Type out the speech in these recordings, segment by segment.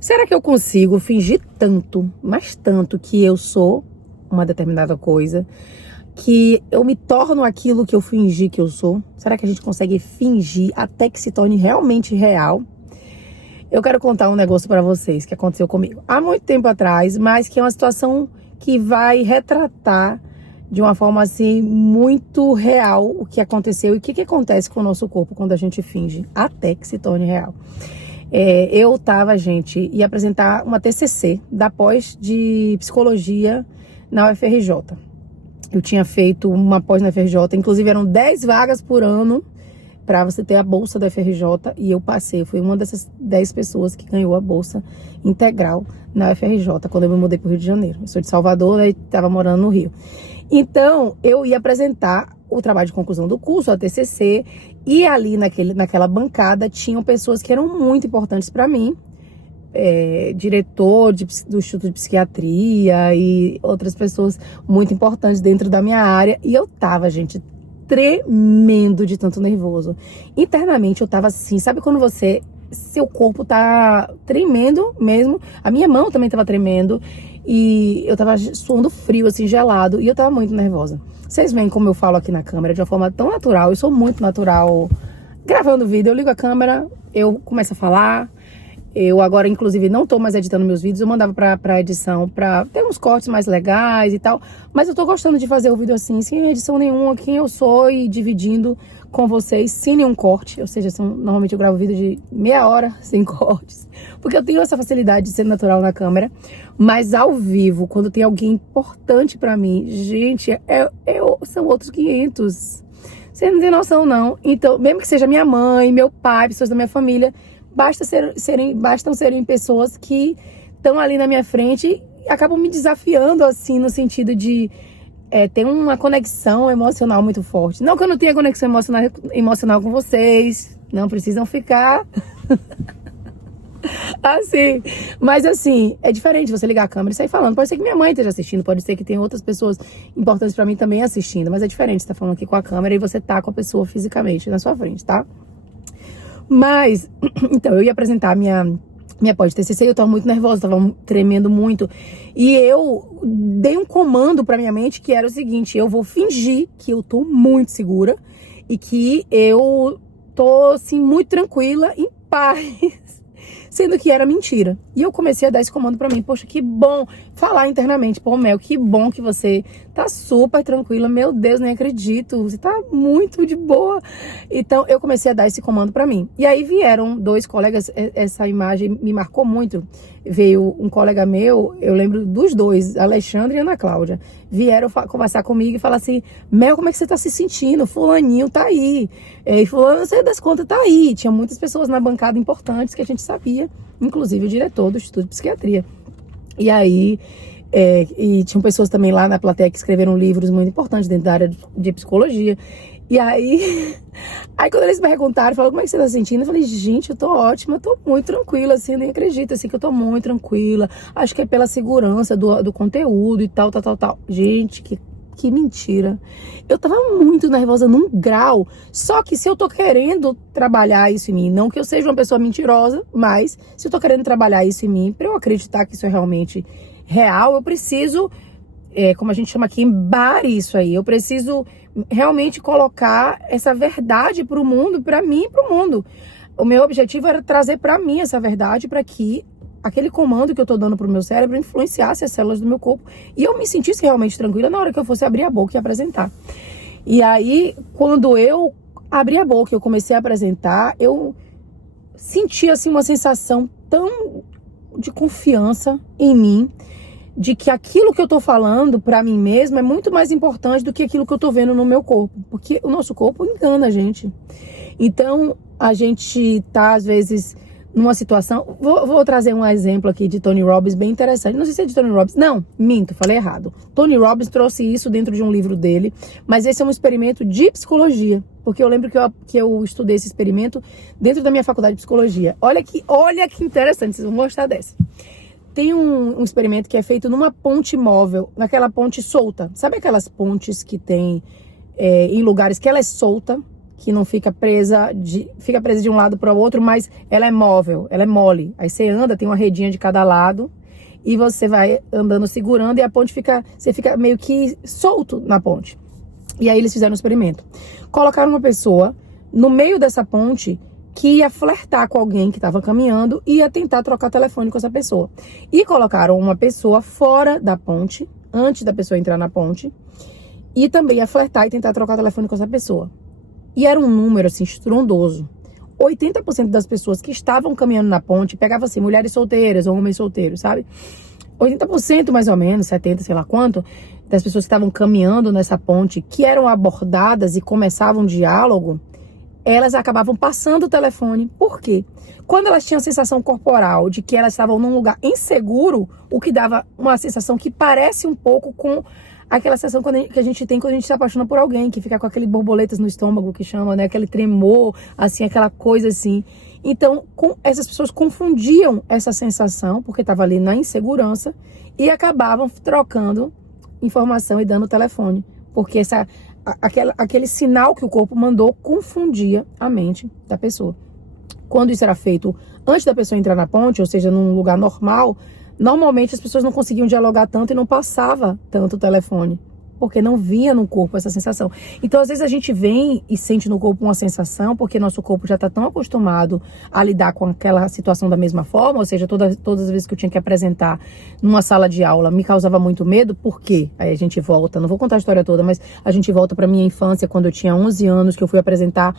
Será que eu consigo fingir tanto, mas tanto, que eu sou uma determinada coisa, que eu me torno aquilo que eu fingi que eu sou? Será que a gente consegue fingir até que se torne realmente real? Eu quero contar um negócio pra vocês que aconteceu comigo há muito tempo atrás, mas que é uma situação que vai retratar de uma forma assim muito real o que aconteceu e o que acontece com o nosso corpo quando a gente finge até que se torne real. Gente, ia apresentar uma TCC da pós de psicologia na UFRJ. Eu tinha feito uma pós na UFRJ, inclusive eram 10 vagas por ano para você ter a bolsa da UFRJ, e eu passei. Eu fui uma dessas 10 pessoas que ganhou a bolsa integral na UFRJ, quando eu me mudei para o Rio de Janeiro. Eu sou de Salvador, né, e estava morando no Rio. Então, eu ia apresentar o trabalho de conclusão do curso, a TCC, e ali naquela bancada tinham pessoas que eram muito importantes para mim, diretor do Instituto de Psiquiatria e outras pessoas muito importantes dentro da minha área, e eu tava, gente, tremendo de tanto nervoso. Internamente eu tava assim, sabe quando seu corpo tá tremendo mesmo? A minha mão também tava tremendo e eu tava suando frio, assim, gelado, e eu tava muito nervosa. Vocês veem como eu falo aqui na câmera de uma forma tão natural. Eu sou muito natural gravando vídeo. Eu ligo a câmera, eu começo a falar. Eu agora, inclusive, não tô mais editando meus vídeos. Eu mandava pra edição pra ter uns cortes mais legais e tal. Mas eu tô gostando de fazer o vídeo assim, sem edição nenhuma, quem eu sou, e dividindo com vocês, sem nenhum corte. Ou seja, normalmente eu gravo vídeo de meia hora, sem cortes. Porque eu tenho essa facilidade de ser natural na câmera. Mas ao vivo, quando tem alguém importante pra mim, gente, são outros 500. Você não tem noção, não. Então, mesmo que seja minha mãe, meu pai, pessoas da minha família, bastam serem pessoas que estão ali na minha frente e acabam me desafiando, assim, no sentido de ter uma conexão emocional muito forte. Não que eu não tenha conexão emocional com vocês, não precisam ficar assim. Mas, assim, é diferente você ligar a câmera e sair falando. Pode ser que minha mãe esteja assistindo, pode ser que tenha outras pessoas importantes pra mim também assistindo, mas é diferente você tá falando aqui com a câmera e você tá com a pessoa fisicamente na sua frente, tá? Mas, então, eu ia apresentar minha pós de TCC, eu tava muito nervosa, tava tremendo muito. E eu dei um comando pra minha mente que era o seguinte: eu vou fingir que eu tô muito segura e que eu tô, assim, muito tranquila, em paz. Sendo que era mentira. E eu comecei a dar esse comando pra mim. Poxa, que bom falar internamente. Pô, Mel, que bom que você tá super tranquila. Meu Deus, nem acredito. Você tá muito de boa. Então, eu comecei a dar esse comando pra mim. E aí vieram 2 colegas. Essa imagem me marcou muito. Veio um colega meu, eu lembro dos 2, Alexandre e Ana Cláudia. Vieram conversar comigo e falar assim: Mel, como é que você tá se sentindo? Fulaninho tá aí. E fulano, não sei das contas, tá aí. Tinha muitas pessoas na bancada importantes que a gente sabia, inclusive o diretor do Instituto de Psiquiatria. E aí, e tinham pessoas também lá na plateia que escreveram livros muito importantes dentro da área de psicologia. E aí quando eles me perguntaram, falaram: como é que você tá se sentindo? Eu falei: gente, eu tô ótima, eu tô muito tranquila, assim, eu nem acredito, assim, que eu tô muito tranquila. Acho que é pela segurança do conteúdo e tal. Gente, que mentira. Eu tava muito nervosa num grau. Só que se eu tô querendo trabalhar isso em mim, não que eu seja uma pessoa mentirosa, mas se eu tô querendo trabalhar isso em mim, pra eu acreditar que isso é realmente real, eu preciso, como a gente chama aqui, embare isso aí. Eu preciso realmente colocar essa verdade pro mundo, pra mim e pro mundo. O meu objetivo era trazer pra mim essa verdade, pra que aquele comando que eu tô dando pro meu cérebro influenciasse as células do meu corpo e eu me sentisse realmente tranquila na hora que eu fosse abrir a boca e apresentar. E aí, quando eu abri a boca e eu comecei a apresentar, eu senti, assim, uma sensação tão de confiança em mim, de que aquilo que eu tô falando pra mim mesma é muito mais importante do que aquilo que eu tô vendo no meu corpo, porque o nosso corpo engana a gente. Então, a gente tá, às vezes, numa situação... Vou trazer um exemplo aqui de Tony Robbins bem interessante. Não sei se é de Tony Robbins. Não, minto, falei errado. Tony Robbins trouxe isso dentro de um livro dele, mas esse é um experimento de psicologia, porque eu lembro que eu estudei esse experimento dentro da minha faculdade de psicologia. Olha que interessante, vocês vão gostar dessa. Tem um experimento que é feito numa ponte móvel, naquela ponte solta. Sabe aquelas pontes que tem em lugares que ela é solta? que não fica presa de um lado para o outro, mas ela é móvel, ela é mole. Aí você anda, tem uma redinha de cada lado e você vai andando segurando e a ponte você fica meio que solto na ponte. E aí eles fizeram um experimento. Colocaram uma pessoa no meio dessa ponte que ia flertar com alguém que estava caminhando e ia tentar trocar telefone com essa pessoa. E colocaram uma pessoa fora da ponte, antes da pessoa entrar na ponte, e também ia flertar e tentar trocar telefone com essa pessoa. E era um número, assim, estrondoso. 80% das pessoas que estavam caminhando na ponte, pegava assim, mulheres solteiras ou homens solteiros, sabe? 80% mais ou menos, 70%, sei lá quanto, das pessoas que estavam caminhando nessa ponte, que eram abordadas e começavam um diálogo, elas acabavam passando o telefone. Por quê? Quando elas tinham a sensação corporal de que elas estavam num lugar inseguro, o que dava uma sensação que parece um pouco com aquela sensação que a gente tem quando a gente se apaixona por alguém, que fica com aquele borboletas no estômago, que chama, né? Aquele tremor, assim, aquela coisa assim. Então, essas pessoas confundiam essa sensação, porque estava ali na insegurança, e acabavam trocando informação e dando o telefone. Porque aquele sinal que o corpo mandou confundia a mente da pessoa. Quando isso era feito antes da pessoa entrar na ponte, ou seja, num lugar normal, normalmente as pessoas não conseguiam dialogar tanto e não passava tanto o telefone, porque não vinha no corpo essa sensação. Então, às vezes a gente vem e sente no corpo uma sensação, porque nosso corpo já está tão acostumado a lidar com aquela situação da mesma forma, ou seja, todas as vezes que eu tinha que apresentar numa sala de aula, me causava muito medo. Por quê? Aí a gente volta, não vou contar a história toda, mas a gente volta para minha infância, quando eu tinha 11 anos, que eu fui apresentar,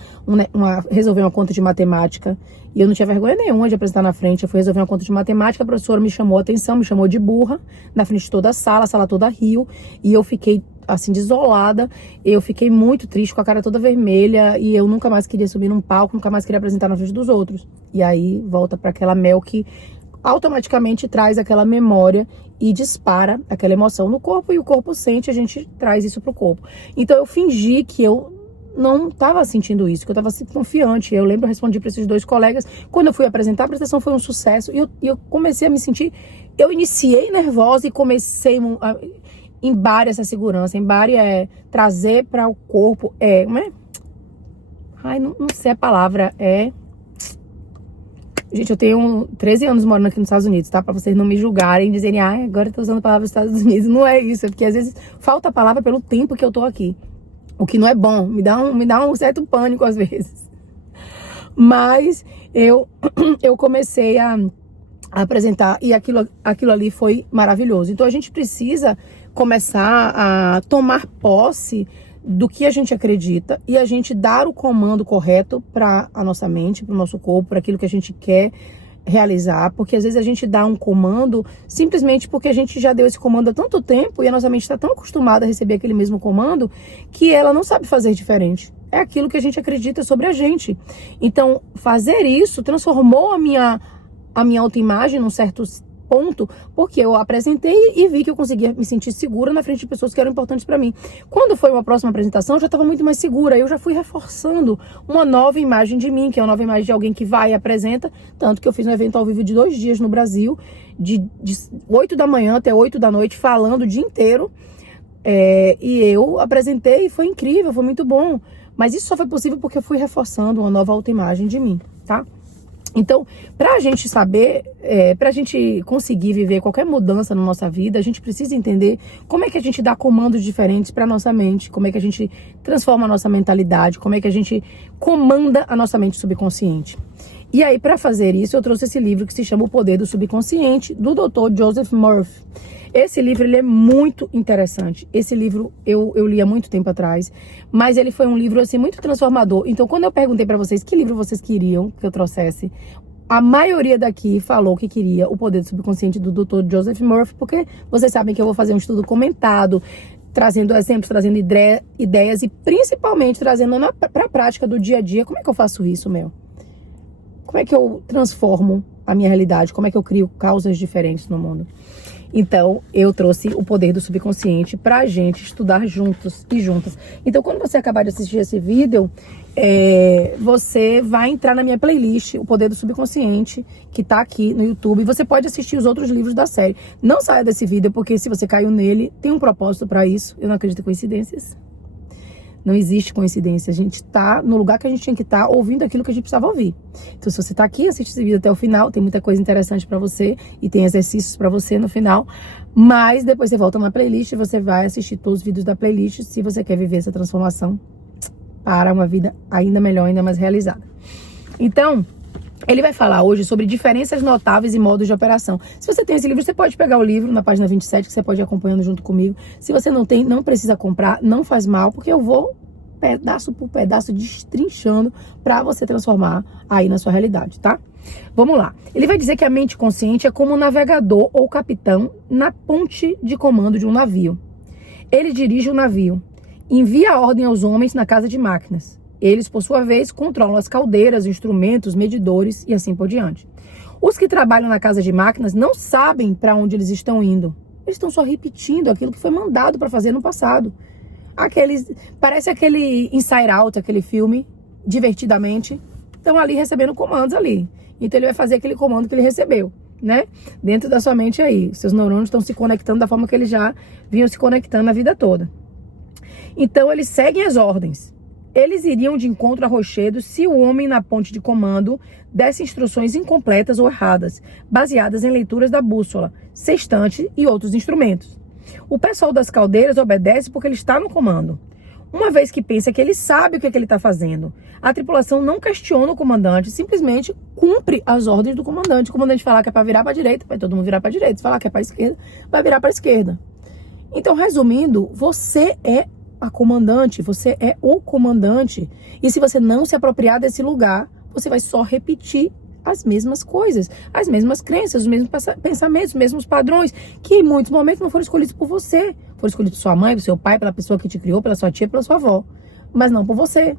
resolver uma conta de matemática, e eu não tinha vergonha nenhuma de apresentar na frente. Eu fui resolver uma conta de matemática, a professora me chamou a atenção, me chamou de burra, na frente de toda a sala toda riu, e eu fiquei assim, desolada. Eu fiquei muito triste, com a cara toda vermelha, e eu nunca mais queria subir num palco, nunca mais queria apresentar na frente dos outros. E aí volta para aquela Mel que automaticamente traz aquela memória e dispara aquela emoção no corpo, e o corpo sente, a gente traz isso pro corpo. Então eu fingi que eu não estava sentindo isso, que eu estava confiante. Eu lembro, eu respondi para esses dois colegas. Quando eu fui apresentar, a apresentação foi um sucesso, e eu comecei a me sentir, eu iniciei nervosa e comecei embare essa segurança. Embare é trazer para o corpo, não sei a palavra, Gente, eu tenho 13 anos morando aqui nos Estados Unidos, tá? Pra vocês não me julgarem e dizerem, agora eu tô usando a palavra dos Estados Unidos. Não é isso, é porque às vezes falta a palavra pelo tempo que eu tô aqui. O que não é bom, me dá um certo pânico às vezes. Mas eu comecei a apresentar, e aquilo ali foi maravilhoso. Então a gente precisa começar a tomar posse do que a gente acredita e a gente dar o comando correto para a nossa mente, para o nosso corpo, para aquilo que a gente quer realizar, porque às vezes a gente dá um comando simplesmente porque a gente já deu esse comando há tanto tempo e a nossa mente está tão acostumada a receber aquele mesmo comando que ela não sabe fazer diferente. É aquilo que a gente acredita sobre a gente. Então, fazer isso transformou a minha autoimagem num certo ponto, porque eu apresentei e vi que eu conseguia me sentir segura na frente de pessoas que eram importantes para mim. Quando foi uma próxima apresentação, eu já estava muito mais segura. Eu já fui reforçando uma nova imagem de mim, que é uma nova imagem de alguém que vai e apresenta. Tanto que eu fiz um evento ao vivo de 2 dias no Brasil, de 8 da manhã até 8 da noite, falando o dia inteiro. E eu apresentei e foi incrível, foi muito bom. Mas isso só foi possível porque eu fui reforçando uma nova autoimagem de mim, tá? Então, para a gente saber, para a gente conseguir viver qualquer mudança na nossa vida, a gente precisa entender como é que a gente dá comandos diferentes para nossa mente, como é que a gente transforma a nossa mentalidade, como é que a gente comanda a nossa mente subconsciente. E aí, para fazer isso, eu trouxe esse livro que se chama O Poder do Subconsciente, do Dr. Joseph Murphy. Esse livro, ele é muito interessante. Esse livro eu li há muito tempo atrás, mas ele foi um livro, assim, muito transformador. Então, quando eu perguntei para vocês que livro vocês queriam que eu trouxesse, a maioria daqui falou que queria O Poder do Subconsciente, do Dr. Joseph Murphy, porque vocês sabem que eu vou fazer um estudo comentado, trazendo exemplos, trazendo ideias e principalmente trazendo para a prática do dia a dia. Como é que eu faço isso, Mel? Como é que eu transformo a minha realidade? Como é que eu crio causas diferentes no mundo? Então, eu trouxe O Poder do Subconsciente pra gente estudar juntos e juntas. Então, quando você acabar de assistir esse vídeo, você vai entrar na minha playlist, O Poder do Subconsciente, que tá aqui no YouTube. E você pode assistir os outros livros da série. Não saia desse vídeo, porque se você caiu nele, tem um propósito pra isso. Eu não acredito em coincidências. Não existe coincidência. A gente tá no lugar que a gente tinha que estar, ouvindo aquilo que a gente precisava ouvir. Então, se você tá aqui, assiste esse vídeo até o final. Tem muita coisa interessante pra você e tem exercícios pra você no final. Mas depois você volta na playlist e você vai assistir todos os vídeos da playlist se você quer viver essa transformação para uma vida ainda melhor, ainda mais realizada. Então, ele vai falar hoje sobre diferenças notáveis e modos de operação. Se você tem esse livro, você pode pegar o livro na página 27, que você pode ir acompanhando junto comigo. Se você não tem, não precisa comprar, não faz mal, porque eu vou pedaço por pedaço destrinchando para você transformar aí na sua realidade, tá? Vamos lá. Ele vai dizer que a mente consciente é como um navegador ou capitão na ponte de comando de um navio. Ele dirige o navio, envia a ordem aos homens na casa de máquinas. Eles, por sua vez, controlam as caldeiras, instrumentos, medidores e assim por diante. Os que trabalham na casa de máquinas não sabem para onde eles estão indo. Eles estão só repetindo aquilo que foi mandado para fazer no passado. Parece aquele Inside Out, aquele filme, divertidamente. Estão ali recebendo comandos ali. Então ele vai fazer aquele comando que ele recebeu, né? Dentro da sua mente aí. Seus neurônios estão se conectando da forma que eles já vinham se conectando a vida toda. Então eles seguem as ordens. Eles iriam de encontro a rochedos se o homem na ponte de comando desse instruções incompletas ou erradas, baseadas em leituras da bússola, sextante e outros instrumentos. O pessoal das caldeiras obedece porque ele está no comando. Uma vez que pensa que ele sabe o que ele está fazendo, a tripulação não questiona o comandante, simplesmente cumpre as ordens do comandante. O comandante falar que é para virar para a direita, vai todo mundo virar para a direita. Se falar que é para a esquerda, vai virar para a esquerda. Então, resumindo, você é a comandante, você é o comandante. E se você não se apropriar desse lugar, você vai só repetir as mesmas coisas, as mesmas crenças, os mesmos pensamentos, os mesmos padrões, que em muitos momentos não foram escolhidos por você. Foram escolhidos por sua mãe, por seu pai, pela pessoa que te criou, pela sua tia, pela sua avó. Mas não por você.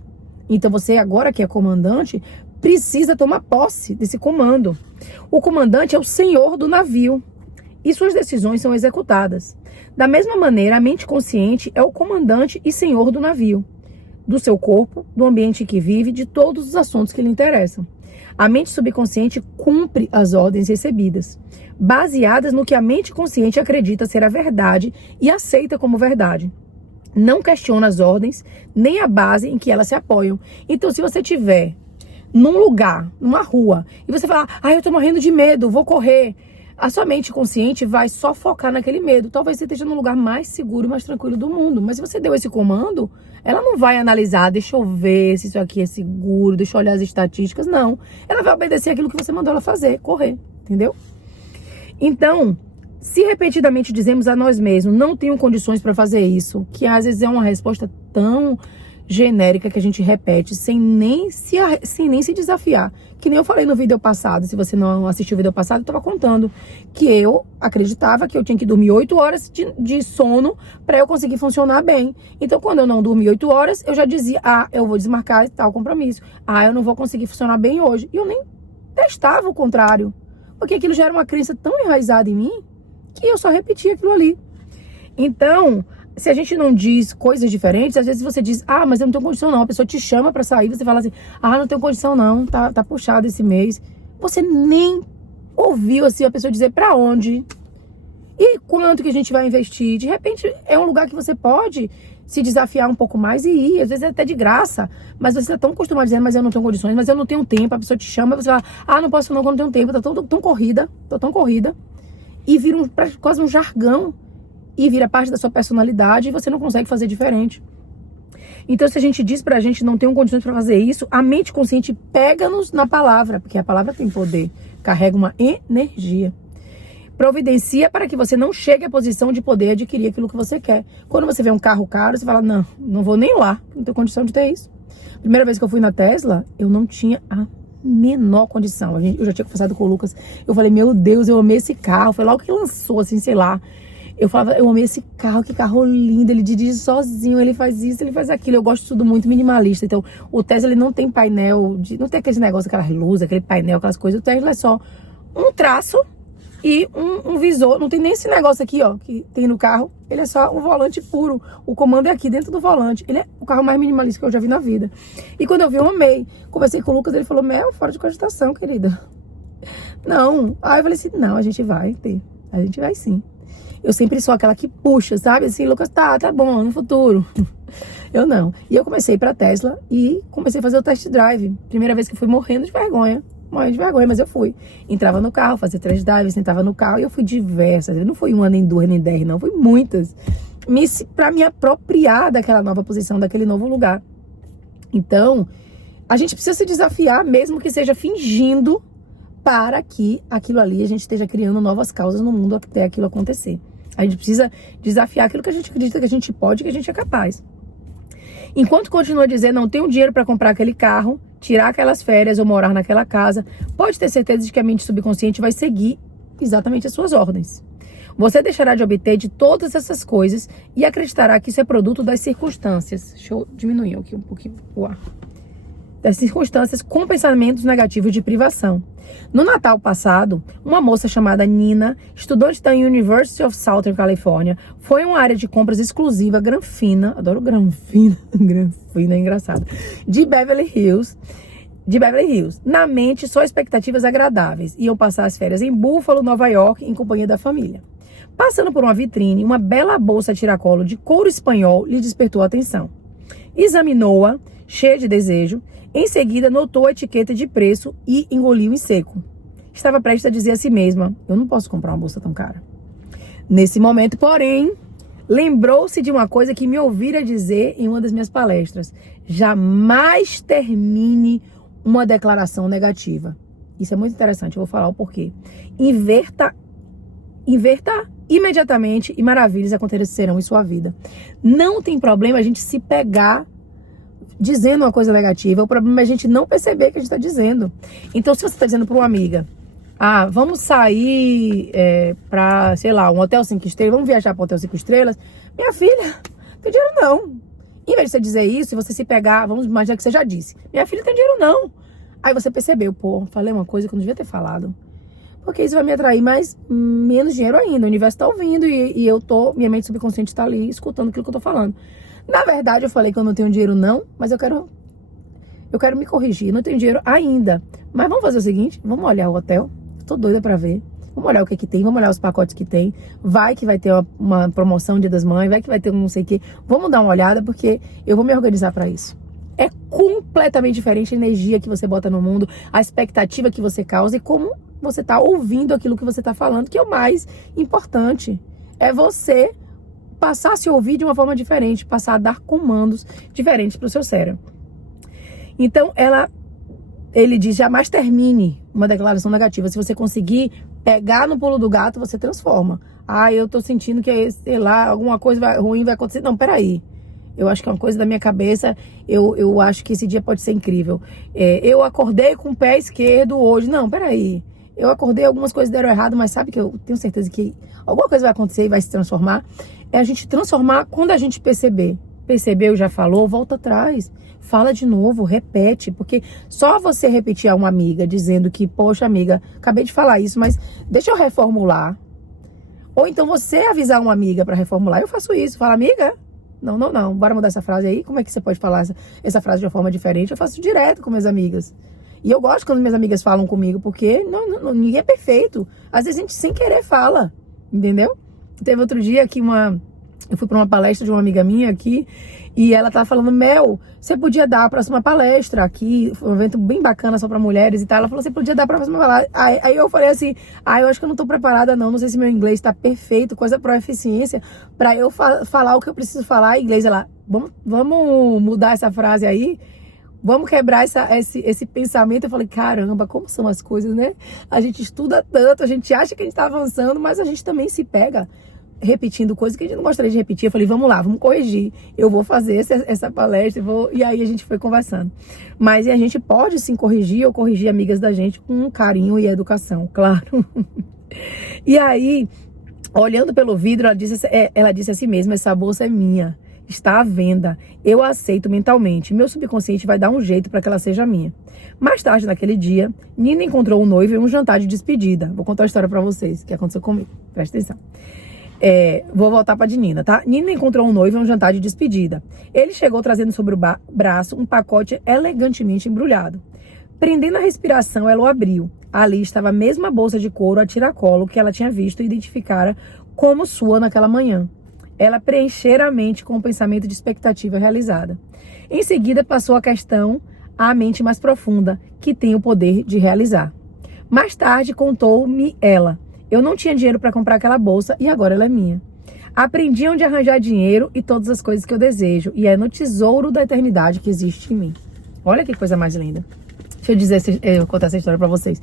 Então você, agora que é comandante, precisa tomar posse desse comando. O comandante é o senhor do navio e suas decisões são executadas. Da mesma maneira, a mente consciente é o comandante e senhor do navio, do seu corpo, do ambiente em que vive, de todos os assuntos que lhe interessam. A mente subconsciente cumpre as ordens recebidas, baseadas no que a mente consciente acredita ser a verdade e aceita como verdade. Não questiona as ordens, nem a base em que elas se apoiam. Então, se você estiver num lugar, numa rua, e você falar, eu tô morrendo de medo, vou correr, a sua mente consciente vai só focar naquele medo. Talvez você esteja no lugar mais seguro e mais tranquilo do mundo. Mas se você deu esse comando, ela não vai analisar, deixa eu ver se isso aqui é seguro, deixa eu olhar as estatísticas. Não. Ela vai obedecer aquilo que você mandou ela fazer, correr. Entendeu? Então, se repetidamente dizemos a nós mesmos, não tenho condições para fazer isso, que às vezes é uma resposta tão genérica que a gente repete sem nem se desafiar. Que nem eu falei no vídeo passado, se você não assistiu o vídeo passado, eu estava contando que eu acreditava que eu tinha que dormir 8 horas de sono para eu conseguir funcionar bem. Então, quando eu não dormi 8 horas, eu já dizia, eu vou desmarcar tal compromisso. Eu não vou conseguir funcionar bem hoje. E eu nem testava o contrário. Porque aquilo já era uma crença tão enraizada em mim que eu só repetia aquilo ali. Então, se a gente não diz coisas diferentes, às vezes você diz, mas eu não tenho condição não. A pessoa te chama pra sair, você fala assim, não tenho condição não, tá puxado esse mês. Você nem ouviu assim a pessoa dizer pra onde e quanto que a gente vai investir. De repente é um lugar que você pode se desafiar um pouco mais e ir, às vezes é até de graça, mas você tá tão acostumado a dizer, mas eu não tenho condições, mas eu não tenho tempo. A pessoa te chama, você fala, não posso não, eu não tenho tempo, tô tão corrida, e vira quase um jargão. E vira parte da sua personalidade e você não consegue fazer diferente. Então, se a gente diz pra gente não tem condições pra fazer isso, a mente consciente pega-nos na palavra, porque a palavra tem poder, carrega uma energia. Providencia para que você não chegue à posição de poder adquirir aquilo que você quer. Quando você vê um carro caro, você fala, não vou nem lá, não tenho condição de ter isso. Primeira vez que eu fui na Tesla, eu não tinha a menor condição. Eu já tinha conversado com o Lucas, eu falei, meu Deus, eu amei esse carro. Foi logo que lançou, assim, sei lá. Eu falava, eu amei esse carro, que carro lindo, ele dirige sozinho, ele faz isso, ele faz aquilo. Eu gosto de tudo muito minimalista. Então, o Tesla, ele não tem painel, não tem aquele negócio, aquelas luzes, aquele painel, aquelas coisas. O Tesla é só um traço e um visor. Não tem nem esse negócio aqui, ó, que tem no carro. Ele é só um volante puro. O comando é aqui dentro do volante. Ele é o carro mais minimalista que eu já vi na vida. E quando eu vi, eu amei. Conversei com o Lucas, ele falou, Mel, fora de cogitação, querida. Não. Aí eu falei assim, não, a gente vai ter. A gente vai sim. Eu sempre sou aquela que puxa, sabe? Assim, Lucas, tá bom, no futuro. Eu não. E eu comecei pra Tesla e comecei a fazer o test drive. Primeira vez que eu fui morrendo de vergonha, mas eu fui. Entrava no carro, fazia test drive, sentava no carro e eu fui diversas. Não foi uma, nem duas, nem 10, não. Foi muitas. Pra me apropriar daquela nova posição, daquele novo lugar. Então, a gente precisa se desafiar, mesmo que seja fingindo, para que aquilo ali a gente esteja criando novas causas no mundo até aquilo acontecer. A gente precisa desafiar aquilo que a gente acredita que a gente pode, que a gente é capaz. Enquanto continua a dizer, não tenho dinheiro para comprar aquele carro, tirar aquelas férias ou morar naquela casa, pode ter certeza de que a mente subconsciente vai seguir exatamente as suas ordens. Você deixará de obter de todas essas coisas e acreditará que isso é produto das circunstâncias. Deixa eu diminuir aqui um pouquinho o ar. Das circunstâncias com pensamentos negativos de privação. No Natal passado, uma moça chamada Nina, estudante da University of Southern California, foi a uma área de compras exclusiva Granfina, adoro Granfina, Granfina é engraçado, de Beverly Hills. Na mente, só expectativas agradáveis. Iam passar as férias em Buffalo, Nova York, em companhia da família. Passando por uma vitrine, uma bela bolsa tiracolo de couro espanhol lhe despertou a atenção. Examinou-a, cheia de desejo. Em seguida, notou a etiqueta de preço e engoliu em seco. Estava prestes a dizer a si mesma, eu não posso comprar uma bolsa tão cara. Nesse momento, porém, lembrou-se de uma coisa que me ouvira dizer em uma das minhas palestras. Jamais termine uma declaração negativa. Isso é muito interessante, eu vou falar o porquê. Inverta imediatamente e maravilhas acontecerão em sua vida. Não tem problema a gente se pegar dizendo uma coisa negativa. O problema é a gente não perceber que a gente está dizendo. Então, se você está dizendo para uma amiga, vamos sair para, sei lá, um hotel 5 estrelas, vamos viajar para um hotel 5 estrelas. Minha filha, não tem dinheiro não. Em vez de você dizer isso, você se pegar, vamos imaginar que você já disse, minha filha, não tem dinheiro não. Aí você percebeu, falei uma coisa que eu não devia ter falado. Porque isso vai me atrair menos dinheiro ainda. O universo está ouvindo e minha mente subconsciente está ali escutando aquilo que eu tô falando. Na verdade, eu falei que eu não tenho dinheiro não, mas eu quero me corrigir. Não tenho dinheiro ainda. Mas vamos fazer o seguinte, vamos olhar o hotel. Tô doida pra ver. Vamos olhar o que tem, vamos olhar os pacotes que tem. Vai que vai ter uma promoção Dia das Mães, vai que vai ter um não sei o quê. Vamos dar uma olhada, porque eu vou me organizar pra isso. É completamente diferente a energia que você bota no mundo, a expectativa que você causa e como você tá ouvindo aquilo que você tá falando, que é o mais importante. É você passar a se ouvir de uma forma diferente, passar a dar comandos diferentes para o seu cérebro. Então, ele diz, jamais termine uma declaração negativa. Se você conseguir pegar no pulo do gato, você transforma. Eu tô sentindo que, sei lá, alguma coisa ruim vai acontecer. Não, peraí. Eu acho que é uma coisa da minha cabeça, eu acho que esse dia pode ser incrível. Eu acordei com o pé esquerdo hoje. Não, peraí. Eu acordei, algumas coisas deram errado, mas sabe que eu tenho certeza que alguma coisa vai acontecer e vai se transformar. É a gente transformar quando a gente perceber. Percebeu, já falou, volta atrás. Fala de novo, repete. Porque só você repetir a uma amiga dizendo que, poxa amiga, acabei de falar isso, mas deixa eu reformular. Ou então você avisar uma amiga para reformular. Eu faço isso, fala, amiga, não, bora mudar essa frase aí. Como é que você pode falar essa frase de uma forma diferente? Eu faço direto com minhas amigas. E eu gosto quando minhas amigas falam comigo, porque ninguém é perfeito. Às vezes a gente sem querer fala, entendeu? Teve outro dia que eu fui para uma palestra de uma amiga minha aqui, e ela tava falando, Mel, você podia dar a próxima palestra aqui, foi um evento bem bacana só para mulheres e tal. Ela falou, você podia dar a próxima palestra. Aí eu falei assim, eu acho que eu não tô preparada não sei se meu inglês tá perfeito, coisa proeficiência, para eu falar o que eu preciso falar em inglês. Ela, vamos mudar essa frase aí? Vamos quebrar esse pensamento. Eu falei, caramba, como são as coisas, né? A gente estuda tanto, a gente acha que a gente tá avançando, mas a gente também se pega repetindo coisas que a gente não gostaria de repetir. Eu falei, vamos lá, vamos corrigir. Eu vou fazer essa palestra, e aí a gente foi conversando. Mas a gente pode sim corrigir ou corrigir amigas da gente com carinho e educação, claro. E aí, olhando pelo vidro, ela disse a si mesma, essa bolsa é minha. Está à venda, eu a aceito mentalmente, meu subconsciente vai dar um jeito para que ela seja minha. Mais tarde naquele dia, Nina encontrou o noivo em um jantar de despedida. Vou contar a história para vocês, que aconteceu comigo, presta atenção. Vou voltar para de Nina, tá? Nina encontrou um noivo em um jantar de despedida. Ele chegou trazendo sobre o braço um pacote elegantemente embrulhado. Prendendo a respiração, ela o abriu. Ali estava a mesma bolsa de couro a tiracolo que ela tinha visto e identificara como sua naquela manhã. ela preencher a mente com o pensamento de expectativa realizada. Em seguida, passou a questão à mente mais profunda, que tem o poder de realizar. Mais tarde, contou-me ela: eu não tinha dinheiro para comprar aquela bolsa e agora ela é minha. Aprendi onde arranjar dinheiro e todas as coisas que eu desejo, e é no tesouro da eternidade que existe em mim. Olha que coisa mais linda. Deixa eu contar essa história para vocês.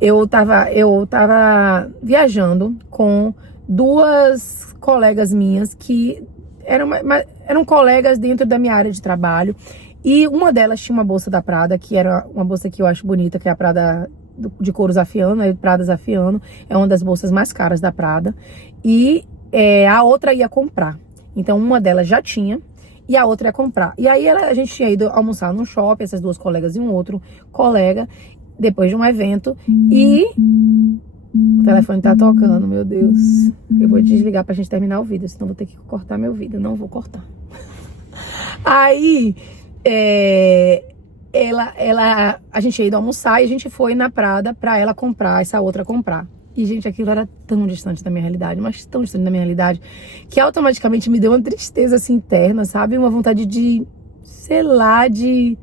Eu tava viajando com duas colegas minhas que eram colegas dentro da minha área de trabalho, e uma delas tinha uma bolsa da Prada, que era uma bolsa que eu acho bonita, que é a Prada de couro Zafiano, a Prada Zafiano, é uma das bolsas mais caras da Prada, e a outra ia comprar. Então uma delas já tinha e a outra ia comprar. E aí a gente tinha ido almoçar num shopping, essas duas colegas e um outro colega, depois de um evento, e o telefone tá tocando, meu Deus. Eu vou desligar pra gente terminar o vídeo, senão vou ter que cortar meu vídeo. Não vou cortar. Aí, a gente ia ido almoçar e a gente foi na Prada pra ela comprar, essa outra comprar. E, gente, aquilo era tão distante da minha realidade, mas tão distante da minha realidade, que automaticamente me deu uma tristeza, assim, interna, sabe? Uma vontade de, sei lá, de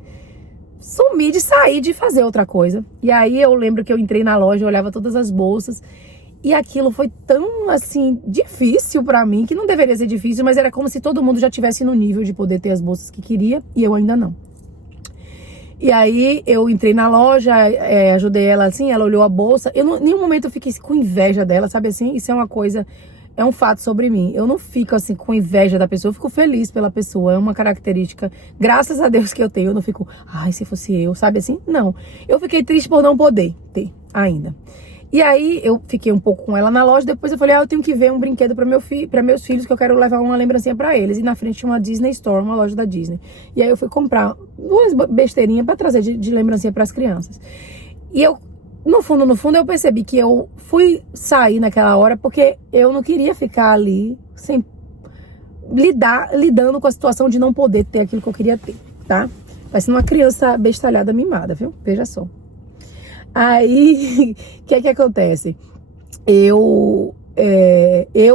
sumir, de sair, de fazer outra coisa. E aí eu lembro que eu entrei na loja, eu olhava todas as bolsas, e aquilo foi tão, assim, difícil pra mim, que não deveria ser difícil, mas era como se todo mundo já tivesse no nível de poder ter as bolsas que queria, e eu ainda não. E aí eu entrei na loja, ajudei ela assim, ela olhou a bolsa. Em nenhum momento eu fiquei com inveja dela, sabe assim? Isso é uma coisa, é um fato sobre mim. Eu não fico assim com inveja da pessoa, eu fico feliz pela pessoa. É uma característica, graças a Deus, que eu tenho. Eu não fico, ai, se fosse eu, sabe assim? Não. Eu fiquei triste por não poder ter ainda. E aí eu fiquei um pouco com ela na loja, depois eu falei, eu tenho que ver um brinquedo para meus filhos, que eu quero levar uma lembrancinha para eles. E na frente tinha uma Disney Store, uma loja da Disney. E aí eu fui comprar duas besteirinhas para trazer de lembrancinha para as crianças. E eu, no fundo, eu percebi que eu fui sair naquela hora porque eu não queria ficar ali sem lidando com a situação de não poder ter aquilo que eu queria ter, tá? Parecendo uma criança bestalhada mimada, viu? Veja só. Aí, o que acontece? Eu,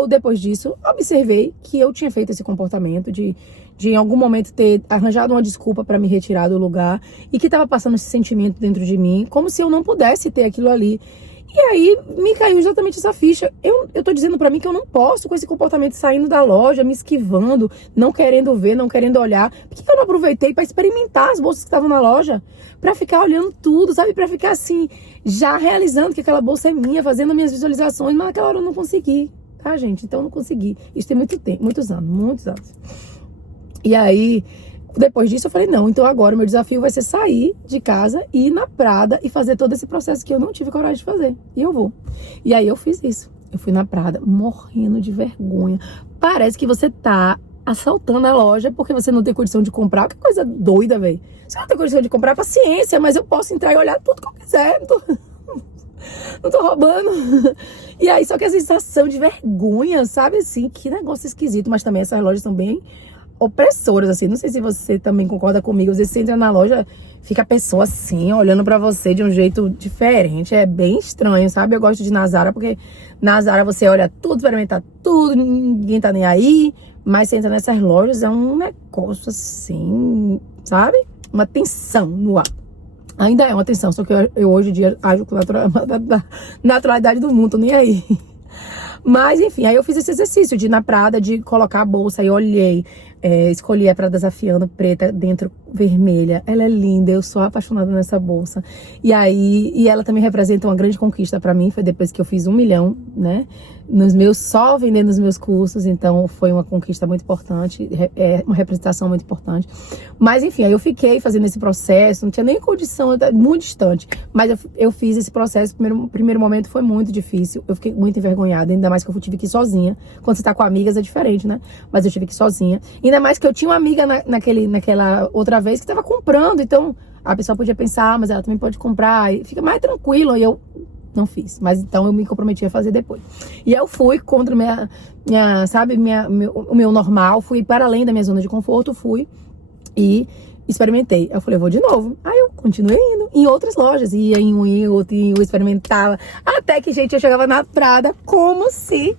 depois disso, observei que eu tinha feito esse comportamento de em algum momento ter arranjado uma desculpa para me retirar do lugar e que estava passando esse sentimento dentro de mim, como se eu não pudesse ter aquilo ali. E aí me caiu exatamente essa ficha. Eu tô dizendo pra mim que eu não posso com esse comportamento, saindo da loja, me esquivando, não querendo ver, não querendo olhar. Por que eu não aproveitei pra experimentar as bolsas que estavam na loja? Pra ficar olhando tudo, sabe? Pra ficar assim, já realizando que aquela bolsa é minha, fazendo minhas visualizações, mas naquela hora eu não consegui, tá, gente? Então eu não consegui. Isso tem muito tempo, muitos anos. E aí, depois disso eu falei, não, então agora o meu desafio vai ser sair de casa, ir na Prada e fazer todo esse processo que eu não tive coragem de fazer. E eu vou. E aí eu fiz isso. Eu fui na Prada morrendo de vergonha. Parece que você tá assaltando a loja porque você não tem condição de comprar. Que coisa doida, velho. Você não tem condição de comprar, paciência, mas eu posso entrar e olhar tudo que eu quiser. Não tô roubando. E aí, só que a sensação de vergonha, sabe assim, que negócio esquisito. Mas também essas lojas são bem opressoras, assim. Não sei se você também concorda comigo. Às vezes você entra na loja, fica a pessoa assim, olhando pra você de um jeito diferente. É bem estranho, sabe? Eu gosto de Zara, porque na Zara você olha tudo, experimenta tudo, ninguém tá nem aí. Mas você entra nessas lojas, é um negócio assim, sabe? Uma tensão no ar. Ainda é uma tensão, só que eu hoje em dia ajo com a naturalidade do mundo, tô nem aí. Mas, enfim, aí eu fiz esse exercício de ir na Prada, de colocar a bolsa e olhei. Escolhi a Prada Zafiano preta, dentro vermelha. Ela é linda, eu sou apaixonada nessa bolsa. E ela também representa uma grande conquista pra mim. Foi depois que eu fiz 1 milhão, né? Só vendendo os meus cursos. Então foi uma conquista muito importante, uma representação muito importante. Mas enfim, aí eu fiquei fazendo esse processo, não tinha nem condição, muito distante. Mas eu fiz esse processo, o primeiro momento foi muito difícil. Eu fiquei muito envergonhada, ainda mais que eu tive que ir sozinha. Quando você tá com amigas é diferente, né? Mas eu tive que ir sozinha. Ainda mais que eu tinha uma amiga naquela outra vez que tava comprando, então a pessoa podia pensar, mas ela também pode comprar, e fica mais tranquilo. E eu não fiz, mas então eu me comprometi a fazer depois. E eu fui contra o meu normal, fui para além da minha zona de conforto, fui e experimentei. Eu falei, eu vou de novo. Aí eu continuei indo em outras lojas, ia em um e outro, eu experimentava, até que, gente, eu chegava na Prada como se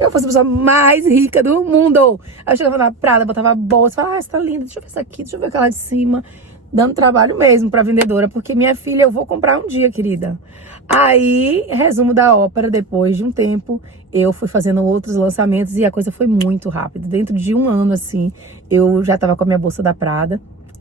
Eu fosse a pessoa mais rica do mundo. Aí eu chegava na Prada, botava a bolsa, falava, essa tá linda, deixa eu ver essa aqui, deixa eu ver aquela de cima. Dando trabalho mesmo pra vendedora, porque minha filha, eu vou comprar um dia, querida. Aí, resumo da ópera, depois de um tempo, eu fui fazendo outros lançamentos e a coisa foi muito rápida. Dentro de um ano, assim, eu já tava com a minha bolsa da Prada.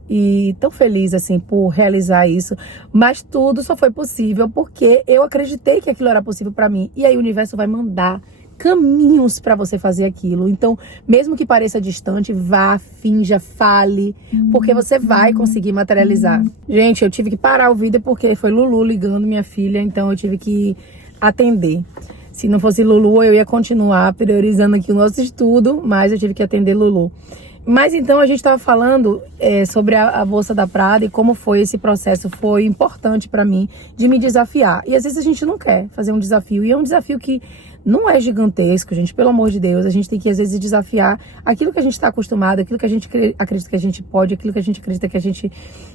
E tão feliz, assim, por realizar isso. Mas tudo só foi possível porque eu acreditei que aquilo era possível pra mim. E aí o universo vai mandar caminhos pra você fazer aquilo. Então, mesmo que pareça distante, vá, finja, fale, porque você vai conseguir materializar. Gente, eu tive que parar o vídeo porque foi Lulu ligando, minha filha, então eu tive que atender. Se não fosse Lulu, eu ia continuar priorizando aqui o nosso estudo, mas eu tive que atender Lulu. Mas então a gente estava falando sobre a bolsa da Prada e como foi esse processo. Foi importante para mim de me desafiar. E às vezes a gente não quer fazer um desafio. E é um desafio que não é gigantesco, gente. Pelo amor de Deus, a gente tem que às vezes desafiar aquilo que a gente está acostumado, aquilo que a gente acredita que a gente pode, aquilo que a gente acredita que a gente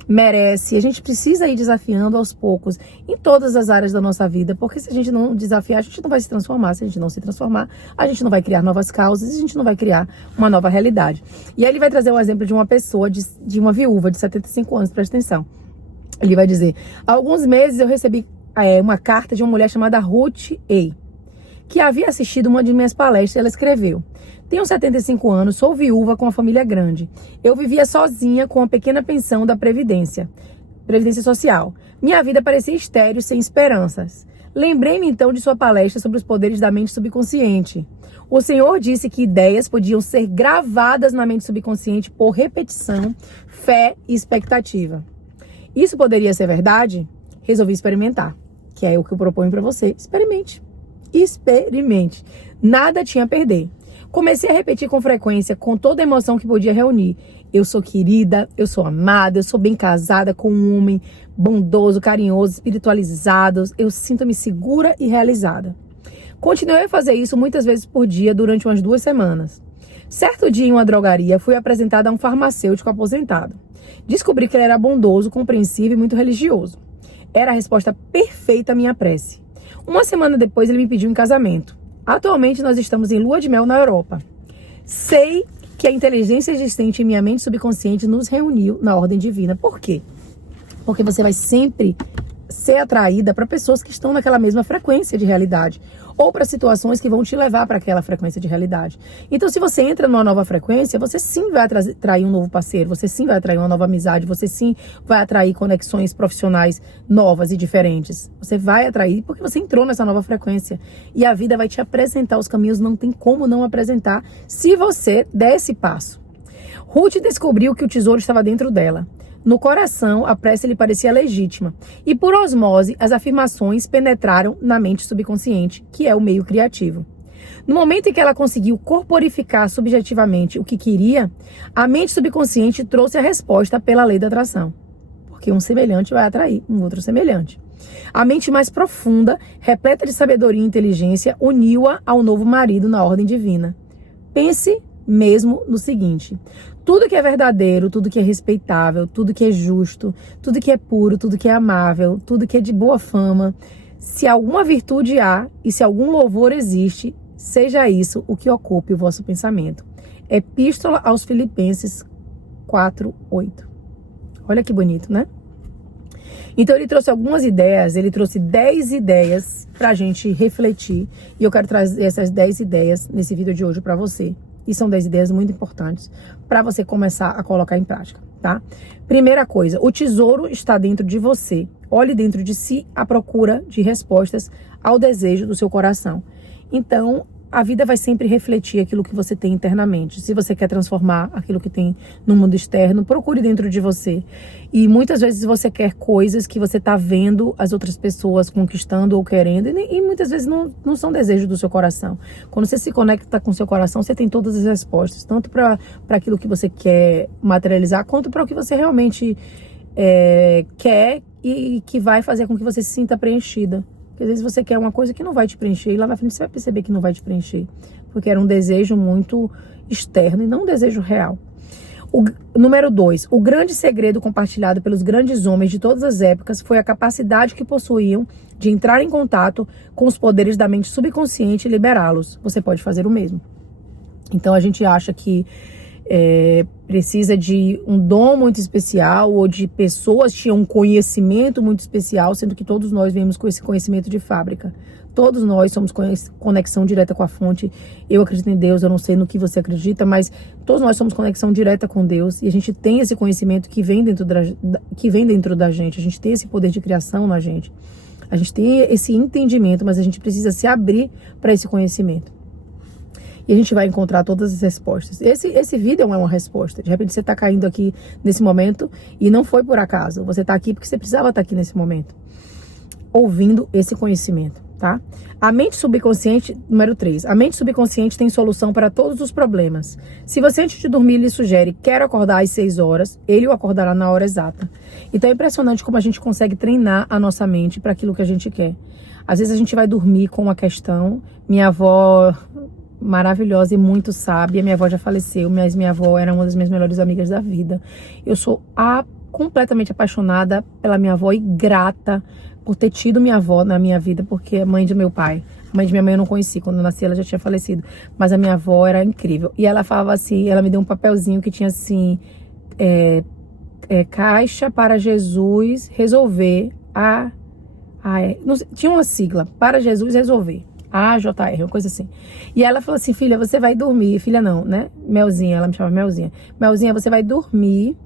merece. A gente precisa ir desafiando aos poucos em todas as áreas da nossa vida. Porque se a gente não desafiar, a gente não vai se transformar. Se a gente não se transformar, a gente não vai criar novas causas e a gente não vai criar uma nova realidade. E aí ele vai trazer um exemplo de uma pessoa, de uma viúva de 75 anos, presta atenção. Ele vai dizer, há alguns meses eu recebi uma carta de uma mulher chamada Ruth A., que havia assistido uma de minhas palestras. Ela escreveu, tenho 75 anos, sou viúva com uma família grande. Eu vivia sozinha com uma pequena pensão da Previdência Social. Minha vida parecia estéril, sem esperanças. Lembrei-me então de sua palestra sobre os poderes da mente subconsciente. O Senhor disse que ideias podiam ser gravadas na mente subconsciente por repetição, fé e expectativa. Isso poderia ser verdade? Resolvi experimentar, que é o que eu proponho para você. Experimente. Experimente. Nada tinha a perder. Comecei a repetir com frequência, com toda a emoção que podia reunir. Eu sou querida, eu sou amada, eu sou bem casada com um homem bondoso, carinhoso, espiritualizado. Eu sinto-me segura e realizada. Continuei a fazer isso muitas vezes por dia durante umas 2 semanas. Certo dia, em uma drogaria, fui apresentada a um farmacêutico aposentado. Descobri que ele era bondoso, compreensivo e muito religioso. Era a resposta perfeita à minha prece. Uma semana depois, ele me pediu em casamento. Atualmente, nós estamos em lua de mel na Europa. Sei que a inteligência existente em minha mente subconsciente nos reuniu na ordem divina. Por quê? Porque você vai sempre ser atraída para pessoas que estão naquela mesma frequência de realidade. Ou para situações que vão te levar para aquela frequência de realidade. Então, se você entra numa nova frequência, você sim vai atrair um novo parceiro, você sim vai atrair uma nova amizade, você sim vai atrair conexões profissionais novas e diferentes. Você vai atrair porque você entrou nessa nova frequência. E a vida vai te apresentar os caminhos, não tem como não apresentar, se você der esse passo. Ruth descobriu que o tesouro estava dentro dela. No coração, a prece lhe parecia legítima. E por osmose, as afirmações penetraram na mente subconsciente, que é o meio criativo. No momento em que ela conseguiu corporificar subjetivamente o que queria, a mente subconsciente trouxe a resposta pela lei da atração. Porque um semelhante vai atrair um outro semelhante. A mente mais profunda, repleta de sabedoria e inteligência, uniu-a ao novo marido na ordem divina. Pense mesmo no seguinte: tudo que é verdadeiro, tudo que é respeitável, tudo que é justo, tudo que é puro, tudo que é amável, tudo que é de boa fama, se alguma virtude há e se algum louvor existe, seja isso o que ocupe o vosso pensamento. Epístola aos Filipenses 4:8. Olha que bonito, né? Então ele trouxe algumas ideias, ele trouxe 10 ideias pra gente refletir, e eu quero trazer essas 10 ideias nesse vídeo de hoje pra você. E são 10 ideias muito importantes para você começar a colocar em prática, tá? Primeira coisa, o tesouro está dentro de você. Olhe dentro de si à procura de respostas ao desejo do seu coração. Então, a vida vai sempre refletir aquilo que você tem internamente. Se você quer transformar aquilo que tem no mundo externo, procure dentro de você. E muitas vezes você quer coisas que você está vendo as outras pessoas conquistando ou querendo, e muitas vezes não são desejos do seu coração. Quando você se conecta com o seu coração, você tem todas as respostas, tanto para aquilo que você quer materializar, quanto para o que você realmente quer e que vai fazer com que você se sinta preenchida. Porque às vezes você quer uma coisa que não vai te preencher, e lá na frente você vai perceber que não vai te preencher, porque era um desejo muito externo e não um desejo real. Número 2, o grande segredo compartilhado pelos grandes homens de todas as épocas foi a capacidade que possuíam de entrar em contato com os poderes da mente subconsciente e liberá-los. Você pode fazer o mesmo. Então a gente acha que precisa de um dom muito especial ou de pessoas que tinham um conhecimento muito especial, sendo que todos nós viemos com esse conhecimento de fábrica. Todos nós somos conexão direta com a fonte. Eu acredito em Deus, eu não sei no que você acredita, mas todos nós somos conexão direta com Deus e a gente tem esse conhecimento que vem dentro da gente. A gente tem esse poder de criação na gente. A gente tem esse entendimento, mas a gente precisa se abrir para esse conhecimento. E a gente vai encontrar todas as respostas. Esse vídeo é uma resposta. De repente você está caindo aqui nesse momento e não foi por acaso. Você está aqui porque você precisava estar aqui nesse momento, ouvindo esse conhecimento, tá? A mente subconsciente, número 3. A mente subconsciente tem solução para todos os problemas. Se você antes de dormir lhe sugere, quero acordar às 6 horas, ele o acordará na hora exata. Então é impressionante como a gente consegue treinar a nossa mente para aquilo que a gente quer. Às vezes a gente vai dormir com uma questão. Minha avó, maravilhosa e muito sábia, minha avó já faleceu, mas minha avó era uma das minhas melhores amigas da vida. Eu sou completamente apaixonada pela minha avó e grata por ter tido minha avó na minha vida, porque é mãe de meu pai. A mãe de minha mãe eu não conheci, quando eu nasci ela já tinha falecido, mas a minha avó era incrível. E ela falava assim, ela me deu um papelzinho que tinha assim, caixa para Jesus resolver tinha uma sigla, para Jesus resolver. AJR, uma coisa assim. E ela falou assim, filha, você vai dormir. Filha não, né? Melzinha, ela me chama Melzinha. Melzinha, você vai dormir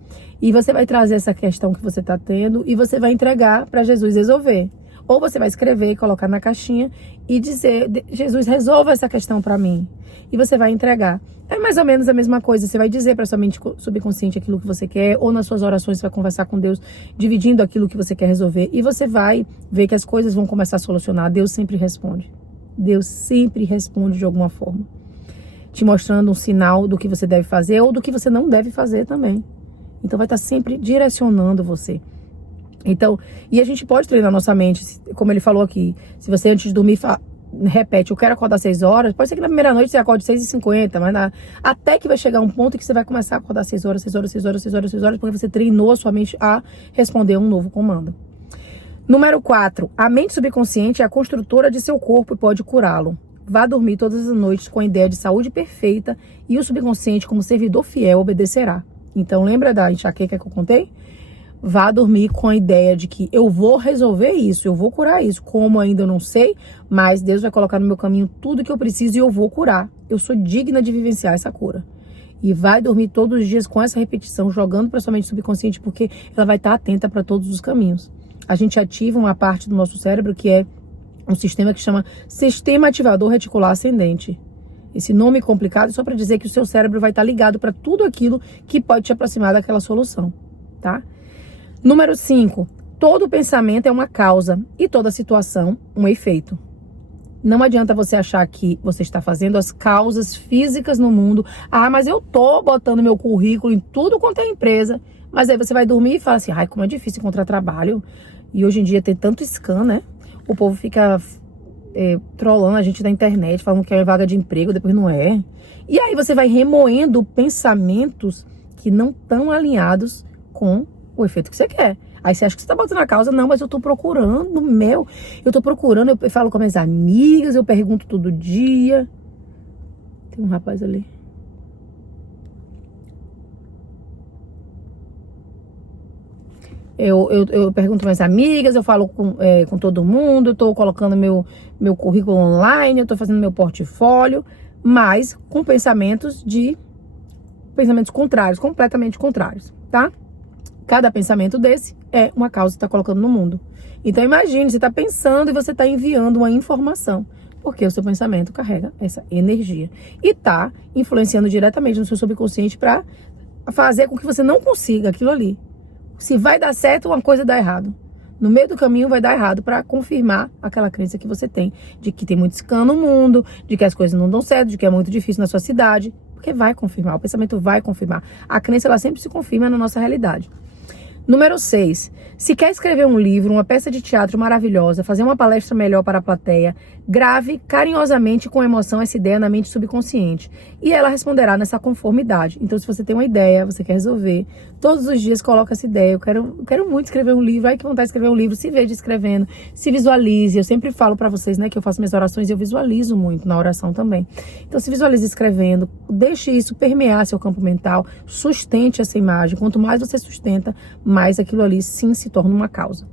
e você vai trazer essa questão que você tá tendo e você vai entregar para Jesus resolver. Ou você vai escrever e colocar na caixinha e dizer, Jesus, resolva essa questão para mim. E você vai entregar. É mais ou menos a mesma coisa. Você vai dizer para sua mente subconsciente aquilo que você quer, ou nas suas orações você vai conversar com Deus, dividindo aquilo que você quer resolver. E você vai ver que as coisas vão começar a solucionar. Deus sempre responde. Deus sempre responde de alguma forma, te mostrando um sinal do que você deve fazer ou do que você não deve fazer também. Então vai estar sempre direcionando você. Então, e a gente pode treinar nossa mente, como ele falou aqui, se você antes de dormir repete, eu quero acordar às 6 horas, pode ser que na primeira noite você acorde às 6h50, mas até que vai chegar um ponto que você vai começar a acordar às 6 horas, 6 horas, 6 horas, 6 horas, 6 horas, porque você treinou a sua mente a responder um novo comando. Número 4, a mente subconsciente é a construtora de seu corpo e pode curá-lo. Vá dormir todas as noites com a ideia de saúde perfeita e o subconsciente, como servidor fiel, obedecerá. Então, lembra da enxaqueca que eu contei? Vá dormir com a ideia de que eu vou resolver isso, eu vou curar isso. Como ainda eu não sei, mas Deus vai colocar no meu caminho tudo que eu preciso e eu vou curar. Eu sou digna de vivenciar essa cura. E vai dormir todos os dias com essa repetição, jogando para sua mente subconsciente, porque ela vai estar atenta para todos os caminhos. A gente ativa uma parte do nosso cérebro que é um sistema que chama Sistema Ativador Reticular Ascendente. Esse nome complicado é só para dizer que o seu cérebro vai estar ligado para tudo aquilo que pode te aproximar daquela solução, tá? Número 5. Todo pensamento é uma causa e toda situação um efeito. Não adianta você achar que você está fazendo as causas físicas no mundo. Ah, mas eu tô botando meu currículo em tudo quanto é empresa. Mas aí você vai dormir e fala assim, ai, como é difícil encontrar trabalho. E hoje em dia tem tanto scam, né? O povo fica trollando a gente na internet, falando que é vaga de emprego, depois não é. E aí você vai remoendo pensamentos que não estão alinhados com o efeito que você quer. Aí você acha que você tá botando a causa, não, mas eu tô procurando, eu falo com minhas amigas, eu pergunto todo dia. Tem um rapaz ali. Eu pergunto minhas amigas, eu falo com todo mundo, eu tô colocando meu currículo online, eu tô fazendo meu portfólio, mas com pensamentos contrários, completamente contrários, tá? Cada pensamento desse é uma causa que você tá colocando no mundo. Então imagine, você tá pensando e você tá enviando uma informação, porque o seu pensamento carrega essa energia e tá influenciando diretamente no seu subconsciente para fazer com que você não consiga aquilo ali. Se vai dar certo, uma coisa dá errado. No meio do caminho vai dar errado para confirmar aquela crença que você tem. De que tem muito scam no mundo, de que as coisas não dão certo, de que é muito difícil na sua cidade. Porque vai confirmar, o pensamento vai confirmar. A crença, ela sempre se confirma na nossa realidade. Número 6. Se quer escrever um livro, uma peça de teatro maravilhosa, fazer uma palestra melhor para a plateia, Grave carinhosamente com emoção essa ideia na mente subconsciente e ela responderá nessa conformidade. Então, se você tem uma ideia, você quer resolver, todos os dias coloca essa ideia. Eu quero muito escrever um livro. Ai, que vontade de escrever um livro. Se veja escrevendo, se visualize. Eu sempre falo pra vocês, né, que eu faço minhas orações e eu visualizo muito na oração também. Então, se visualize escrevendo, deixe isso permear seu campo mental, sustente essa imagem. Quanto mais você sustenta, mais aquilo ali sim se torna uma causa.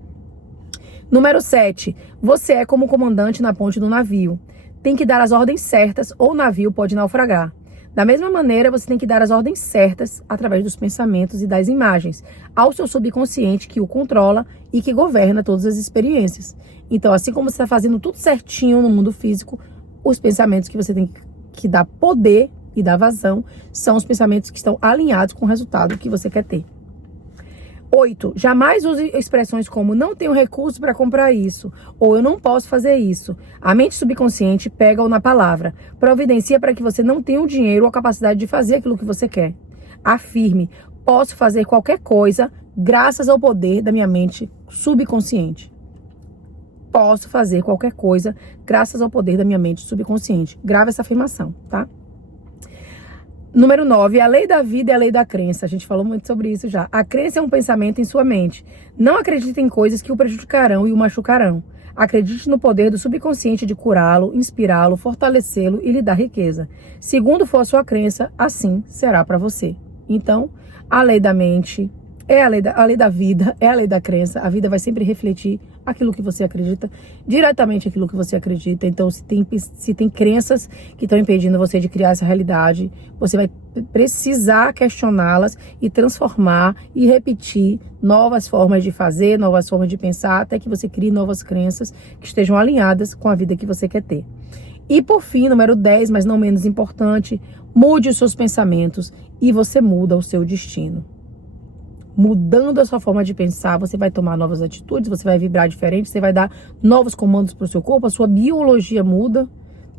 Número 7. Você é como o comandante na ponte do navio. Tem que dar as ordens certas ou o navio pode naufragar. Da mesma maneira, você tem que dar as ordens certas através dos pensamentos e das imagens ao seu subconsciente que o controla e que governa todas as experiências. Então, assim como você está fazendo tudo certinho no mundo físico, os pensamentos que você tem que dar poder e dar vazão são os pensamentos que estão alinhados com o resultado que você quer ter. 8. Jamais use expressões como não tenho recurso para comprar isso ou eu não posso fazer isso. A mente subconsciente pega-o na palavra. Providencia para que você não tenha o dinheiro ou a capacidade de fazer aquilo que você quer. Afirme, posso fazer qualquer coisa graças ao poder da minha mente subconsciente. Posso fazer qualquer coisa graças ao poder da minha mente subconsciente. Grava essa afirmação, tá? Número 9, a lei da vida e a lei da crença. A gente falou muito sobre isso já. A crença é um pensamento em sua mente. Não acredite em coisas que o prejudicarão e o machucarão. Acredite no poder do subconsciente de curá-lo, inspirá-lo, fortalecê-lo e lhe dar riqueza. Segundo for a sua crença, assim será para você. Então, a lei da mente é a lei da vida, é a lei da crença. A vida vai sempre refletir aquilo que você acredita, diretamente aquilo que você acredita. Então, se tem crenças que estão impedindo você de criar essa realidade, você vai precisar questioná-las e transformar e repetir novas formas de fazer, novas formas de pensar, até que você crie novas crenças que estejam alinhadas com a vida que você quer ter. E por fim, número 10, mas não menos importante, mude os seus pensamentos e você muda o seu destino. Mudando a sua forma de pensar, você vai tomar novas atitudes, você vai vibrar diferente, você vai dar novos comandos para o seu corpo, a sua biologia muda,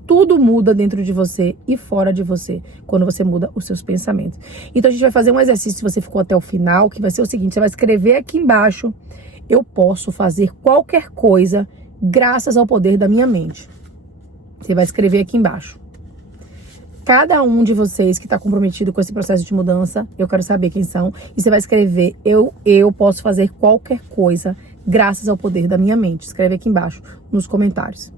tudo muda dentro de você e fora de você, quando você muda os seus pensamentos. Então a gente vai fazer um exercício, se você ficou até o final, que vai ser o seguinte, você vai escrever aqui embaixo, eu posso fazer qualquer coisa graças ao poder da minha mente. Você vai escrever aqui embaixo. Cada um de vocês que está comprometido com esse processo de mudança, eu quero saber quem são. E você vai escrever, eu posso fazer qualquer coisa graças ao poder da minha mente. Escreve aqui embaixo, nos comentários,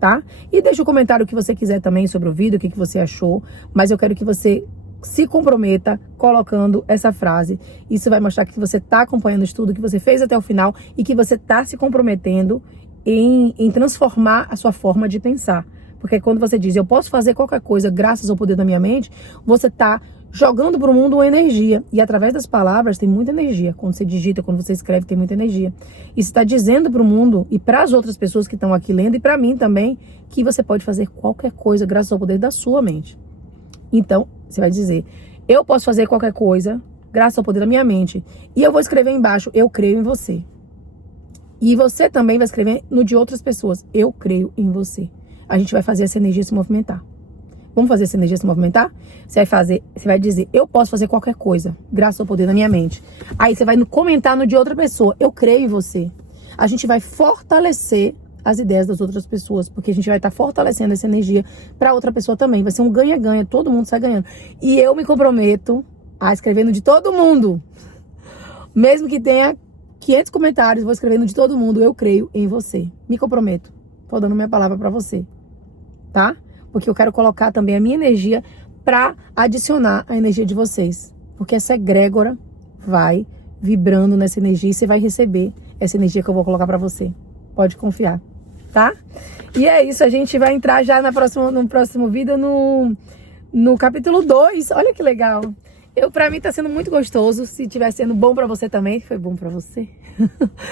tá? E deixa o comentário que você quiser também sobre o vídeo, o que você achou. Mas eu quero que você se comprometa colocando essa frase. Isso vai mostrar que você está acompanhando o estudo, que você fez até o final e que você está se comprometendo em transformar a sua forma de pensar. Porque quando você diz, eu posso fazer qualquer coisa graças ao poder da minha mente, você está jogando para o mundo uma energia. E através das palavras tem muita energia. Quando você digita, quando você escreve, tem muita energia. E você está dizendo para o mundo e para as outras pessoas que estão aqui lendo e para mim também, que você pode fazer qualquer coisa graças ao poder da sua mente. Então, você vai dizer, eu posso fazer qualquer coisa graças ao poder da minha mente. E eu vou escrever embaixo, eu creio em você. E você também vai escrever no de outras pessoas, eu creio em você. A gente vai fazer essa energia se movimentar. Vamos fazer essa energia se movimentar? Você vai dizer, eu posso fazer qualquer coisa, graças ao poder da minha mente. Aí você vai comentar no de outra pessoa, eu creio em você. A gente vai fortalecer as ideias das outras pessoas, porque a gente vai estar fortalecendo essa energia para outra pessoa também. Vai ser um ganha-ganha, todo mundo sai ganhando. E eu me comprometo a escrever no de todo mundo. Mesmo que tenha 500 comentários, vou escrever no de todo mundo, eu creio em você. Me comprometo. Tô dando minha palavra para você. Tá? Porque eu quero colocar também a minha energia para adicionar a energia de vocês. Porque essa egrégora vai vibrando nessa energia e você vai receber essa energia que eu vou colocar para você. Pode confiar, tá? E é isso, a gente vai entrar já no próximo vídeo no capítulo 2. Olha que legal. Pra mim tá sendo muito gostoso. Se estiver sendo bom pra você também, foi bom pra você?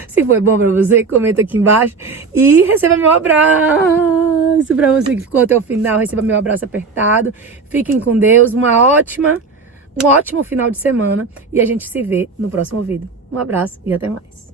Se foi bom pra você, comenta aqui embaixo. E receba meu abraço pra você que ficou até o final. Receba meu abraço apertado. Fiquem com Deus. Um ótimo final de semana. E a gente se vê no próximo vídeo. Um abraço e até mais.